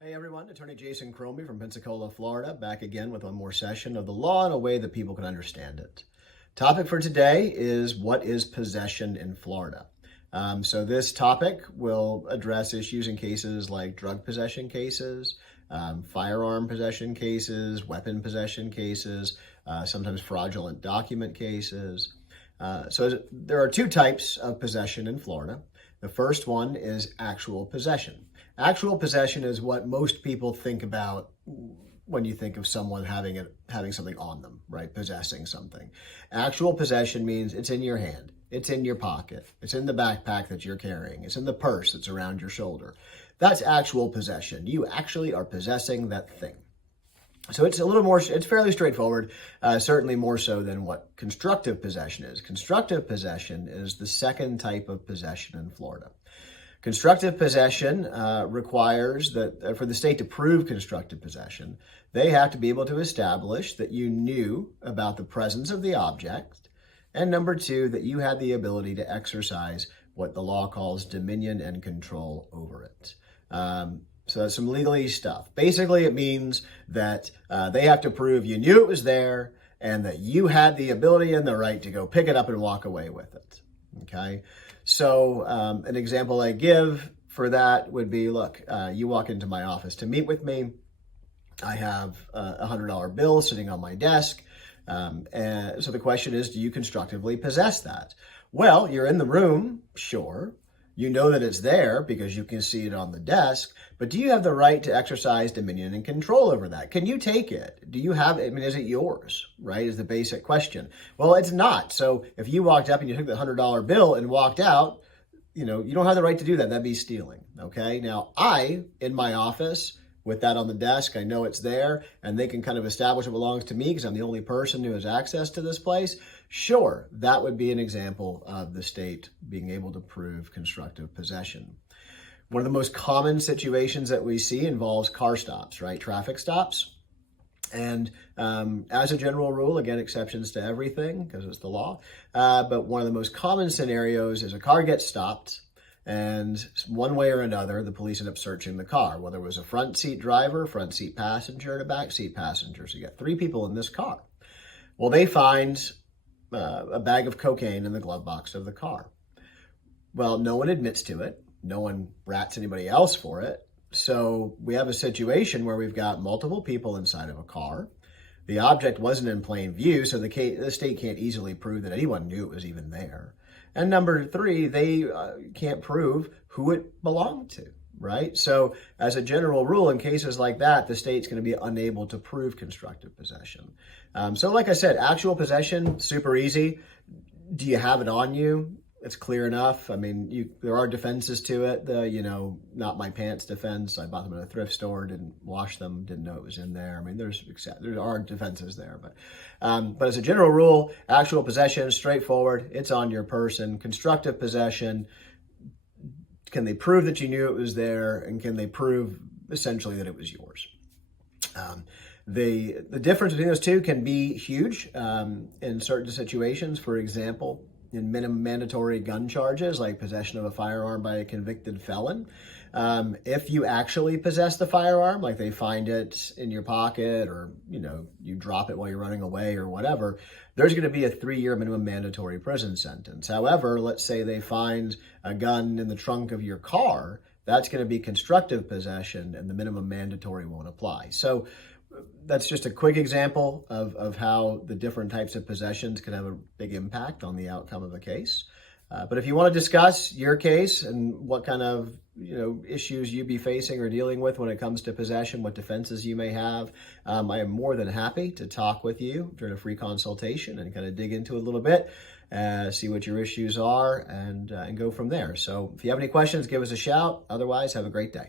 Hey everyone, Attorney Jason Cromie from Pensacola, Florida, back again with one more session of the law in a way that people can understand it. Topic for today is what is possession in Florida? So this topic will address issues in cases like drug possession cases, firearm possession cases, weapon possession cases, sometimes fraudulent document cases. So there are two types of possession in Florida. The first one is actual possession. Actual possession is what most people think about when you think of someone having something on them, right? Possessing something. Actual possession means it's in your hand, it's in your pocket, it's in the backpack that you're carrying, it's in the purse that's around your shoulder. That's actual possession. You actually are possessing that thing. So it's it's fairly straightforward, certainly more so than what constructive possession is. Constructive possession is the second type of possession in Florida. Constructive possession requires that for the state to prove constructive possession, they have to be able to establish that you knew about the presence of the object, and number two, that you had the ability to exercise what the law calls dominion and control over it. So that's some legalese stuff. Basically, it means that they have to prove you knew it was there and that you had the ability and the right to go pick it up and walk away with it. Okay? So an example I give for that would be, look, you walk into my office to meet with me. I have a $100 bill sitting on my desk. And so the question is, do you constructively possess that? Well, you're in the room, sure. You know that it's there because you can see it on the desk, but do you have the right to exercise dominion and control over that? Can you take it? Do you have it? I mean, is it yours, right? Is the basic question. Well, it's not. So if you walked up and you took the $100 bill and walked out, you don't have the right to do that. That'd be stealing, okay? Now, in my office, with that on the desk, I know it's there, and they can kind of establish it belongs to me because I'm the only person who has access to this place. Sure, that would be an example of the state being able to prove constructive possession. One of the most common situations that we see involves car stops, right? Traffic stops. And as a general rule, again, exceptions to everything because it's the law. But one of the most common scenarios is a car gets stopped, and one way or another, the police end up searching the car, whether it was a front seat driver, front seat passenger, and a back seat passenger. So you got three people in this car. Well, they find a bag of cocaine in the glove box of the car. Well, no one admits to it. No one rats anybody else for it. So we have a situation where we've got multiple people inside of a car. The object wasn't in plain view, so the state can't easily prove that anyone knew it was even there. And number three, they can't prove who it belonged to, right? So as a general rule, in cases like that, the state's going to be unable to prove constructive possession. So like I said, actual possession, super easy. Do you have it on you? It's clear enough. I mean, there are defenses to it. The, not my pants defense. I bought them at a thrift store, didn't wash them, didn't know it was in there. I mean, there are defenses there, but as a general rule, actual possession, straightforward. It's on your person. Constructive possession. Can they prove that you knew it was there, and can they prove essentially that it was yours? The difference between those two can be huge in certain situations. For example, in minimum mandatory gun charges, like possession of a firearm by a convicted felon. If you actually possess the firearm, like they find it in your pocket or, you drop it while you're running away or whatever, there's going to be a 3-year minimum mandatory prison sentence. However, let's say they find a gun in the trunk of your car, that's going to be constructive possession and the minimum mandatory won't apply. So that's just a quick example of how the different types of possessions can have a big impact on the outcome of a case. But if you want to discuss your case and what kind of issues you'd be facing or dealing with when it comes to possession, what defenses you may have, I am more than happy to talk with you during a free consultation and kind of dig into it a little bit, see what your issues are, and go from there. So if you have any questions, give us a shout. Otherwise, have a great day.